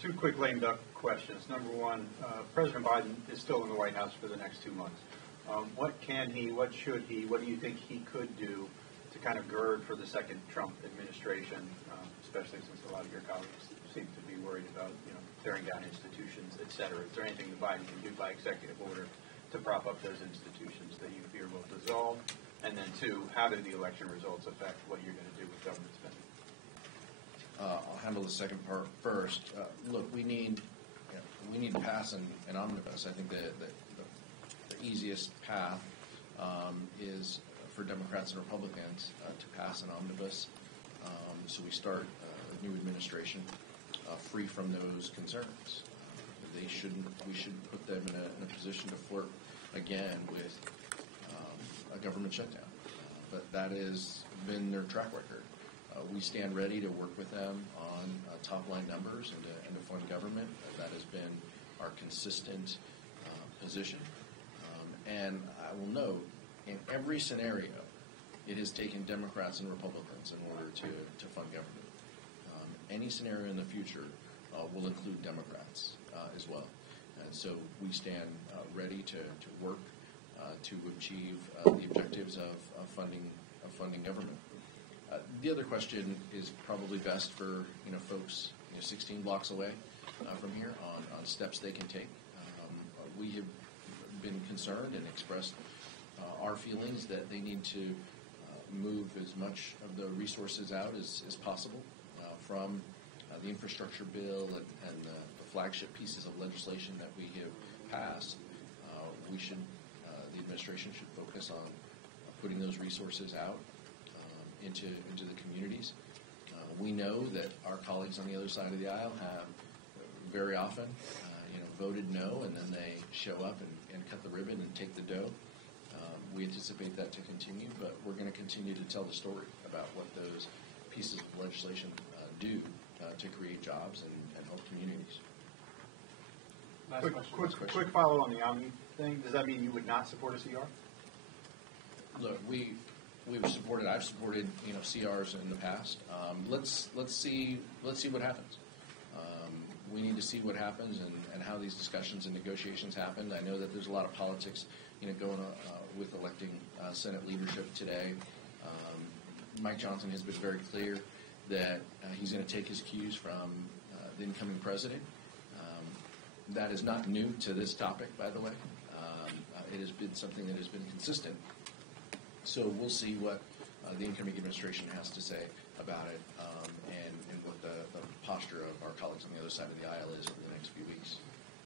Two quick lame duck questions. Number one, President Biden is still in the White House for the next 2 months. What can he, what should he, what do you think he could do to kind of gird for the second Trump administration, especially since a lot of your colleagues seem to be worried about, tearing down institutions, et cetera? Is there anything that Biden can do by executive order to prop up those institutions that you fear will dissolve? And then two, how do the election results affect what you're going to do with government spending? I'll handle the second part first. Look, we need to pass an omnibus. I think the easiest path is for Democrats and Republicans to pass an omnibus. So we start a new administration free from those concerns. We should put them in a position to flirt again with a government shutdown. But that has been their track record. We stand ready to work with them on top-line numbers and to fund government. That has been our consistent position. And I will note, in every scenario, it has taken Democrats and Republicans in order to fund government. Any scenario in the future will include Democrats as well. And so we stand ready to work to achieve the objectives of funding government. The other question is probably best for folks 16 blocks away from here on steps they can take. We have been concerned and expressed our feelings that they need to move as much of the resources out as possible from the infrastructure bill and the flagship pieces of legislation that we have passed. The administration should focus on putting those resources out into the communities. We know that our colleagues on the other side of the aisle have very often voted no, and then they show up and cut the ribbon and take the dough. We anticipate that to continue, but we're going to continue to tell the story about what those pieces of legislation do to create jobs and help communities. Quick follow on the Omni thing. Does that mean you would not support a CR? Look, I've supported CRs in the past. Let's see what happens. We need to see what happens and how these discussions and negotiations happen. I know that there's a lot of politics going on with electing Senate leadership today. Mike Johnson has been very clear that he's going to take his cues from the incoming president. That is not new to this topic, by the way. It has been something that has been consistent. So we'll see what the incoming administration has to say about it and what the posture of our colleagues on the other side of the aisle is over the next few